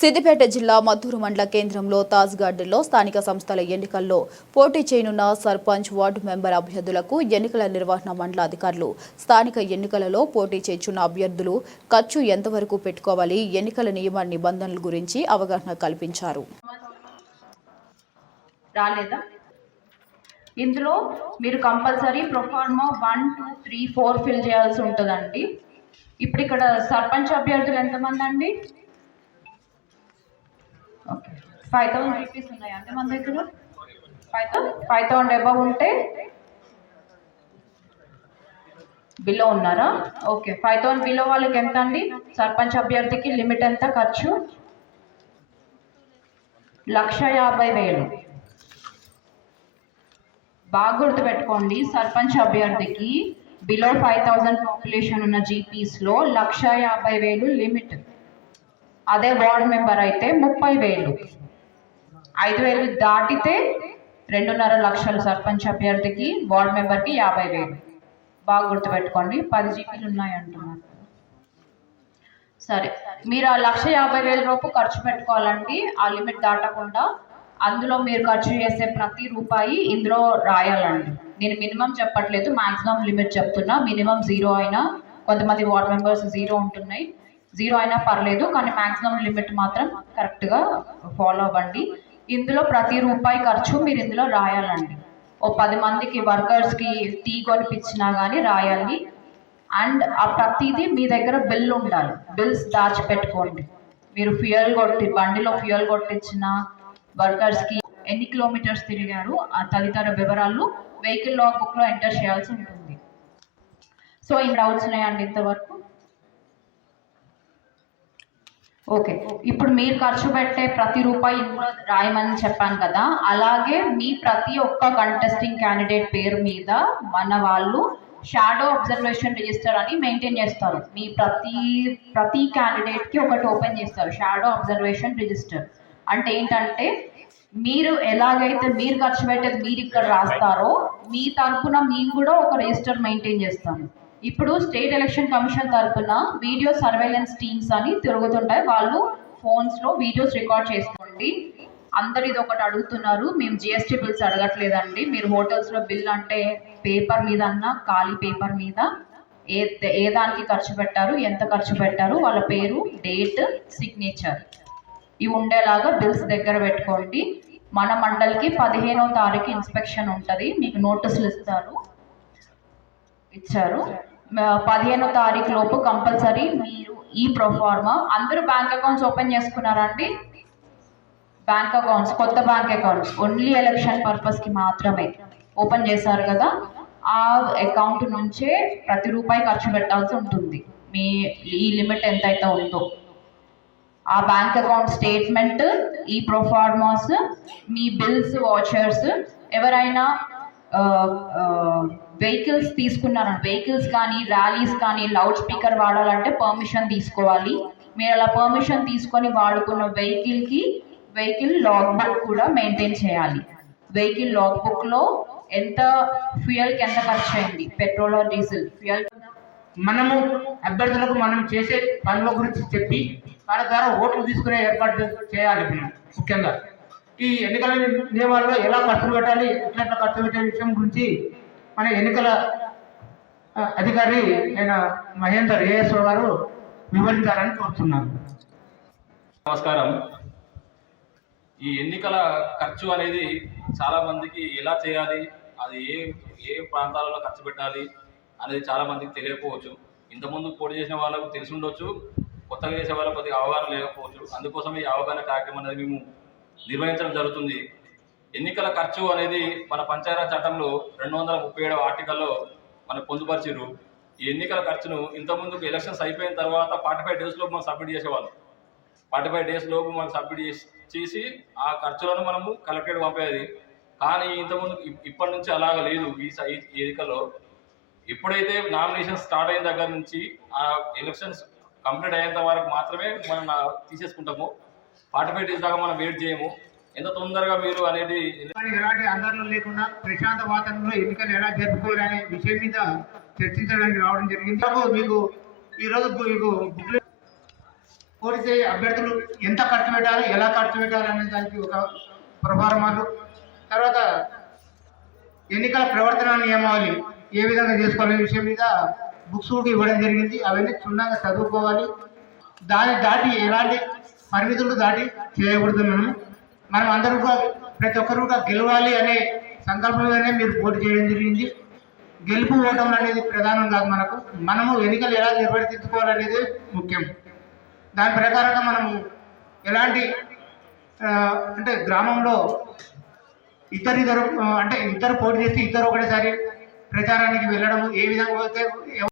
సిద్దిపేట జిల్లా మద్దూరు మండల కేంద్రంలో తాజ్గార్డెన్లో స్థానిక సంస్థల ఎన్నికల్లో పోటీ చేయనున్న సర్పంచ్ వార్డు మెంబర్ అభ్యర్థులకు ఎన్నికల నిర్వహణ మండల అధికారులు స్థానిక ఎన్నికలలో పోటీ చేస్తున్న అభ్యర్థులు ఖర్చు ఎంతవరకు పెట్టుకోవాలి, ఎన్నికల నియమ నిబంధనల గురించి అవగాహన కల్పించారు. ఇందులో మీరు కంపల్సరీ ప్రొఫార్మా 1, 2, 3, 4 ఫిల్ చేయాల్సి ఉంటుందండి. ఇప్పుడు ఇక్కడ సర్పంచ్ అభ్యర్థులు ఎంతమంది అండి? 5,000 రూపీస్ ఉన్నాయండి మన దగ్గర. 5,000 అబవ్ ఉంటే బిలో ఉన్నారా? ఓకే, 5,000 బిలో వాళ్ళకి ఎంత అండి? సర్పంచ్ అభ్యర్థికి లిమిట్ ఎంత ఖర్చు? 1,50,000. బాగా గుర్తుపెట్టుకోండి, సర్పంచ్ అభ్యర్థికి బిలో 5,000 పాపులేషన్ ఉన్న జీపీస్లో 1,50,000 లిమిట్. అదే వార్డ్ మెంబర్ అయితే 30,000. 5,000 దాటితే 2.5 లక్షలు సర్పంచ్ అభ్యర్థికి, వార్డ్ మెంబర్కి 50,000. బాగా గుర్తుపెట్టుకోండి. 10 జీపీలు ఉన్నాయంటున్నారు. సరే, మీరు ఆ 1,50,000 రూపాయలు ఖర్చు పెట్టుకోవాలండి, ఆ లిమిట్ దాటకుండా. అందులో మీరు ఖర్చు చేసే ప్రతి రూపాయి ఇందులో రాయాలండి. నేను మినిమం చెప్పట్లేదు, మాక్సిమం లిమిట్ చెప్తున్నా. మినిమం 0 అయినా, కొంతమంది వార్డ్ మెంబర్స్ 0 ఉంటున్నాయి, 0 అయినా పర్లేదు, కానీ మాక్సిమం లిమిట్ మాత్రం కరెక్ట్గా ఫాలో అవ్వండి. ఇందులో ప్రతి రూపాయి ఖర్చు మీరు ఇందులో రాయాలండి. ఓ 10 మందికి వర్కర్స్కి టీ కొనిపించినా కానీ రాయాలి. అండ్ ఆ ప్రతిదీ మీ దగ్గర బిల్ ఉండాలి. బిల్స్ దాచిపెట్టుకోండి. మీరు బండిలో ఫ్యూయల్ కొట్టించిన, వర్కర్స్కి ఎన్ని కిలోమీటర్స్ తిరిగారు, ఆ తదితర వివరాలు వెహికల్ లాగ్ బుక్లో ఎంటర్ చేయాల్సి ఉంటుంది. సో ఈ డౌట్స్ ఉన్నాయండి ఇంతవరకు? ఓకే, ఇప్పుడు మీరు ఖర్చు పెట్టే ప్రతి రూపాయి ఇందులో రాయమని చెప్పాను కదా, అలాగే మీ ప్రతి ఒక్క కంటెస్టింగ్ క్యాండిడేట్ పేరు మీద మన వాళ్ళు షాడో అబ్జర్వేషన్ రిజిస్టర్ అని మెయింటైన్ చేస్తారు. మీ ప్రతి క్యాండిడేట్కి ఒకటి ఓపెన్ చేస్తారు, షాడో అబ్జర్వేషన్ రిజిస్టర్. అంటే ఏంటంటే, మీరు ఎలాగైతే మీరు ఖర్చు పెట్టేది మీరు ఇక్కడ రాస్తారో, మీ తరఫున మేము కూడా ఒక రిజిస్టర్ మెయింటైన్ చేస్తాము. ఇప్పుడు స్టేట్ ఎలక్షన్ కమిషన్ తరఫున వీడియో సర్వేలెన్స్ టీమ్స్ అని తిరుగుతుంటాయి. వాళ్ళు ఫోన్స్లో వీడియోస్ రికార్డ్ చేసుకోండి. అందరు ఇది ఒకటి అడుగుతున్నారు, మేము జిఎస్టీ బిల్స్ అడగట్లేదండి. మీరు హోటల్స్లో బిల్ అంటే పేపర్ మీద అన్నా, ఖాళీ పేపర్ మీద ఏ దానికి ఖర్చు పెట్టారు, ఎంత ఖర్చు పెట్టారు, వాళ్ళ పేరు, డేట్, సిగ్నేచర్ ఇవి ఉండేలాగా బిల్స్ దగ్గర పెట్టుకోండి. మన మండలికి 15వ తారీఖు ఇన్స్పెక్షన్ ఉంటుంది. మీకు నోటీసులు ఇచ్చారు. 15వ తారీఖు లోపు కంపల్సరీ మీరు ఈ ప్రొఫార్మా. అందరూ బ్యాంక్ అకౌంట్స్ ఓపెన్ చేసుకున్నారండి? బ్యాంక్ అకౌంట్స్, కొత్త బ్యాంక్ అకౌంట్స్ ఓన్లీ ఎలక్షన్ పర్పస్కి మాత్రమే ఓపెన్ చేశారు కదా, ఆ అకౌంట్ నుంచే ప్రతి రూపాయి ఖర్చు పెట్టాల్సి ఉంటుంది. మీ ఈ లిమిట్ ఎంతైతే ఉందో ఆ బ్యాంక్ అకౌంట్ స్టేట్మెంట్, ఈ ప్రొఫార్మాస్, మీ బిల్స్, వాచర్స్. ఎవరైనా వెహికల్స్ తీసుకున్నారంటే, వెహికల్స్ కానీ ర్యాలీస్ కానీ లౌడ్ స్పీకర్ వాడాలంటే పర్మిషన్ తీసుకోవాలి. మీరు అలా పర్మిషన్ తీసుకొని వాడుకున్న వెహికల్ లాగ్ బుక్ కూడా మెయింటైన్ చేయాలి. వెహికల్ లాగ్ బుక్లో ఎంత ఫ్యూయల్కి ఎంత ఖర్చు అయింది, పెట్రోల్, డీజిల్, ఫ్యూయల్. మనము అభ్యర్థులకు మనం చేసే పనుల గురించి చెప్పి వాళ్ళ ద్వారా ఓట్లు తీసుకునే ఏర్పాటు చేయాలి. ముఖ్యంగా ఈ ఎన్నికల నియమాల్లో ఎలా ఖర్చులు పెట్టాలి, ఎట్లా ఖర్చు పెట్టే విషయం గురించి మన ఎన్నికల అధికారి అయిన మహేందర్ ఏఎస్ఓ గారు వివరించాలని కోరుతున్నాను. నమస్కారం. ఈ ఎన్నికల ఖర్చు అనేది చాలా మందికి ఎలా చేయాలి, అది ఏ ప్రాంతాలలో ఖర్చు పెట్టాలి అనేది చాలా మందికి తెలియకపోవచ్చు. ఇంతకుముందు పోటీ చేసిన వాళ్ళకు తెలిసి ఉండొచ్చు, కొత్తగా చేసే వాళ్ళకు కొద్దిగా అవగాహన లేకపోవచ్చు. అందుకోసం ఈ అవగాహన కార్యక్రమం అనేది మేము నిర్వహించడం జరుగుతుంది. ఎన్నికల ఖర్చు అనేది మన పంచాయతీరాజ్ చట్టంలో 237వ ఆర్టికల్లో మనం పొందుపరిచారు. ఈ ఎన్నికల ఖర్చును ఇంతకుముందుకు ఎలక్షన్స్ అయిపోయిన తర్వాత 45 డేస్ లోపు మనం సబ్మిట్ చేసేవాళ్ళం. 45 డేస్ లోపు మనం సబ్మిట్ చేసి ఆ ఖర్చులను మనము కలెక్టరేట్ పంపేది. కానీ ఇంతకుముందు ఇప్పటి నుంచి అలాగ లేదు. ఈ ఎన్నికల్లో ఎప్పుడైతే నామినేషన్ స్టార్ట్ అయిన దగ్గర నుంచి ఆ ఎలక్షన్స్ కంప్లీట్ అయ్యేంత వరకు మాత్రమే మనం తీసేసుకుంటాము. 45 డేస్ దాకా మనం వెయిట్ చేయము. ఎంత తొందరగా మీరు అనేది ఎలాంటి ఆందోళన లేకుండా ప్రశాంత వాతావరణంలో ఎన్నికలు ఎలా జరుపుకోవాలనే విషయం మీద చర్చించడానికి రావడం జరిగింది. మీకు ఈరోజు పోటీ చేసే అభ్యర్థులు ఎంత ఖర్చు పెట్టాలి, ఎలా ఖర్చు పెట్టాలి అనే దానికి ఒక ప్రమాణాలు, తర్వాత ఎన్నికల ప్రవర్తన నియమావళి ఏ విధంగా చేసుకోవాలనే విషయం మీద బుక్స్ కూడా ఇవ్వడం జరిగింది. అవన్నీ క్షుణ్ణంగా చదువుకోవాలి. దాన్ని దాటి ఎలాంటి పరిమితులు దాటి చేయకూడదు. మనం అందరూ కూడా ప్రతి ఒక్కరు కూడా గెలవాలి అనే సంకల్పంలోనే మీరు పోటీ చేయడం జరిగింది. గెలుపు ఓటం అనేది ప్రధానం కాదు, మనము ఎన్నికలు ఎలా నిర్వర్తించుకోవాలనేది ముఖ్యం. దాని ప్రకారంగా మనము ఎలాంటి అంటే గ్రామంలో ఇద్దరు అంటే ఇద్దరు పోటీ చేసి ఇద్దరు ఒకటేసారి ప్రచారానికి వెళ్ళడం ఏ విధంగా అయితే